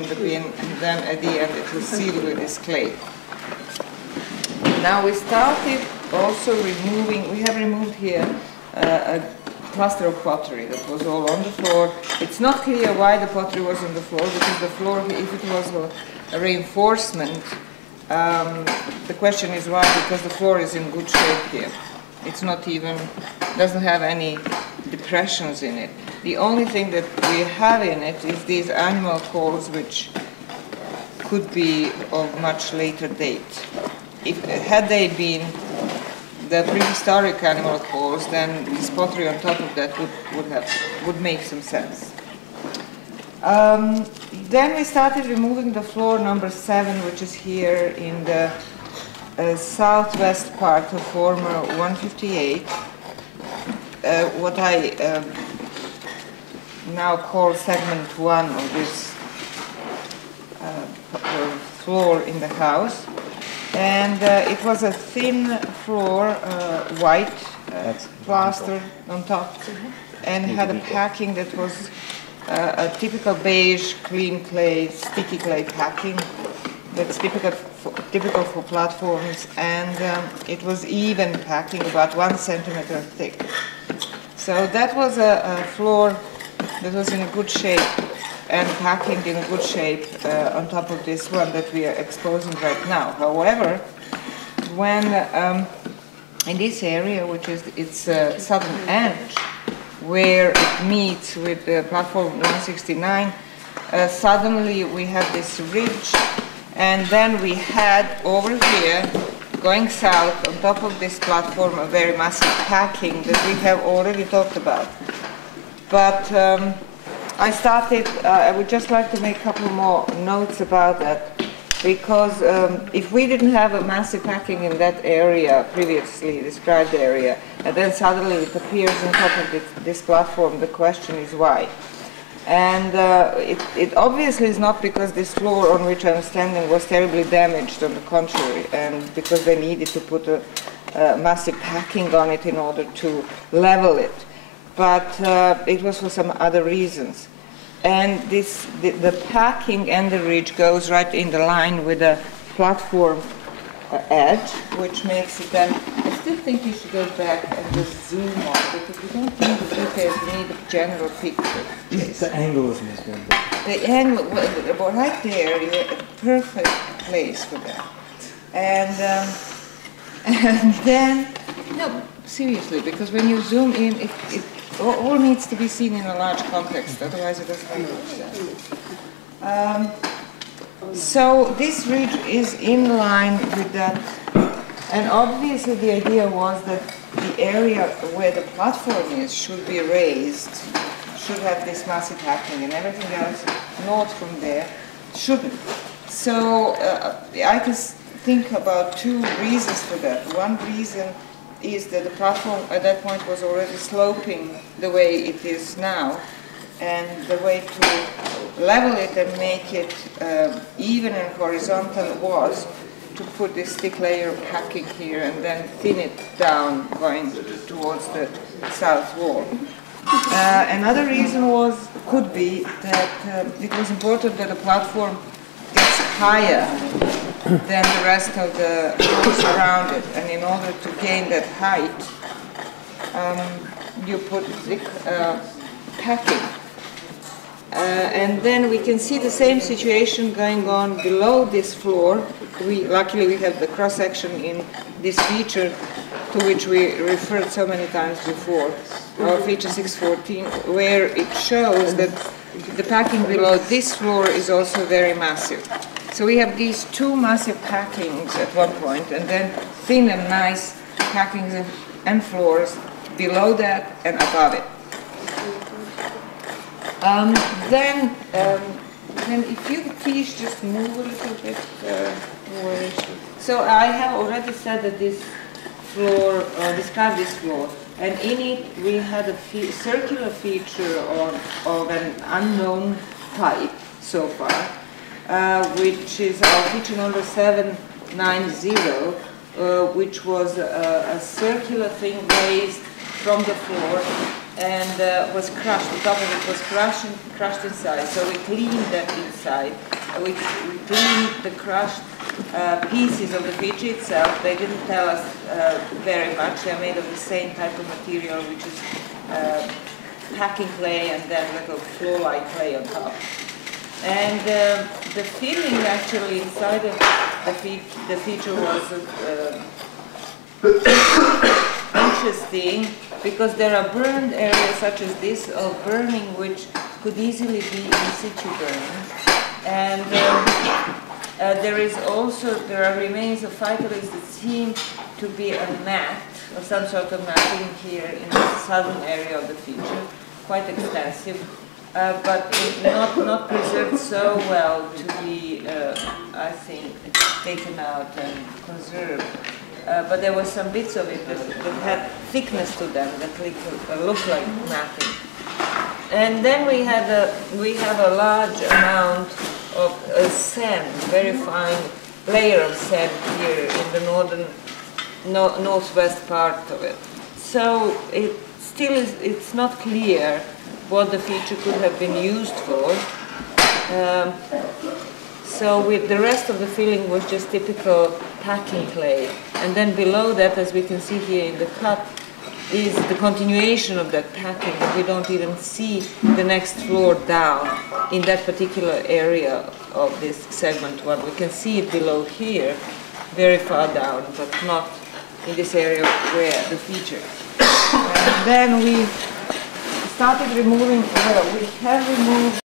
in the bin, and then at the end it was sealed with this clay. Now we started also removing, we have removed here a cluster of pottery that was all on the floor. It's not clear why the pottery was on the floor, because the floor, if it was a reinforcement, the question is why, because the floor is in good shape here. It's not even, doesn't have any depressions in it. The only thing that we have in it is these animal calls, which could be of much later date. Had they been the prehistoric animal calls, then this pottery on top of that would make some sense. Then we started removing the floor number 7, which is here in the southwest part of former 158. What I now call segment 1 of this floor in the house. And it was a thin floor, white plaster on top, and had a packing that was a typical beige, clean clay, sticky clay packing that's typical for platforms, and it was even packing, about 1 centimeter thick. So that was a floor that was in a good shape and packing in a good shape on top of this one that we are exposing right now. However, when in this area, which is its southern edge, where it meets with the platform 169, suddenly we have this ridge, and then we had over here, going south on top of this platform, a very massive packing that we have already talked about. But I would just like to make a couple more notes about that, because if we didn't have a massive packing in that area, previously described area, and then suddenly it appears on top of this platform, the question is why. And it obviously is not because this floor on which I'm standing was terribly damaged, on the contrary, and because they needed to put a massive packing on it in order to level it. But it was for some other reasons. And the packing and the ridge goes right in the line with the platform edge, which makes it then, I still think you should go back and just zoom on, because we don't need the details, we need a general picture. The angle is good. The angle, well, right there, you're a perfect place for that. And then, no, seriously, because when you zoom in, it all needs to be seen in a large context, otherwise it doesn't make sense. So this ridge is in line with that, and obviously the idea was that the area where the platform is should be raised, should have this massive packing, and everything else north from there shouldn't. So I can think about 2 reasons for that. One reason is that the platform at that point was already sloping the way it is now, and the way to level it and make it even and horizontal was to put this thick layer of packing here and then thin it down going towards the south wall. Another reason could be that it was important that the platform gets higher than the rest of the floors around it, and in order to gain that height, you put thick packing. And then we can see the same situation going on below this floor. Luckily we have the cross-section in this feature to which we referred so many times before, our feature 614, where it shows that the packing below this floor is also very massive. So we have these 2 massive packings at one point, and then thin and nice packings and floors below that and above it. Then if you please just move a little bit away. So I have already said that this floor, described this floor, and in it we had a circular feature of an unknown type so far, which is our feature number 790, which was a circular thing raised from the floor and was crushed. The top of it was crushed inside. So we cleaned that inside. We cleaned the crushed pieces of the feature itself. They didn't tell us very much. They're made of the same type of material, which is packing clay and then like a floor-like clay on top. And the feeling actually inside of the feature was interesting, because there are burned areas such as this of burning which could easily be in situ burning. And there are remains of phytoliths that seem to be a mat, or some sort of matting here in the southern area of the feature, quite extensive, but not preserved so well to be, I think, taken out and conserved. But there were some bits of it that had thickness to them that looked like matting. And then we have a large amount of sand, very fine layer of sand here in the northwest part of it. So it's not clear what the feature could have been used for. So with the rest of the filling was just typical packing clay. And then below that, as we can see here in the cut, is the continuation of that packing. We don't even see the next floor down in that particular area of this segment one. We can see it below here, very far down, but not in this area where the feature. And then we started removing, we have removed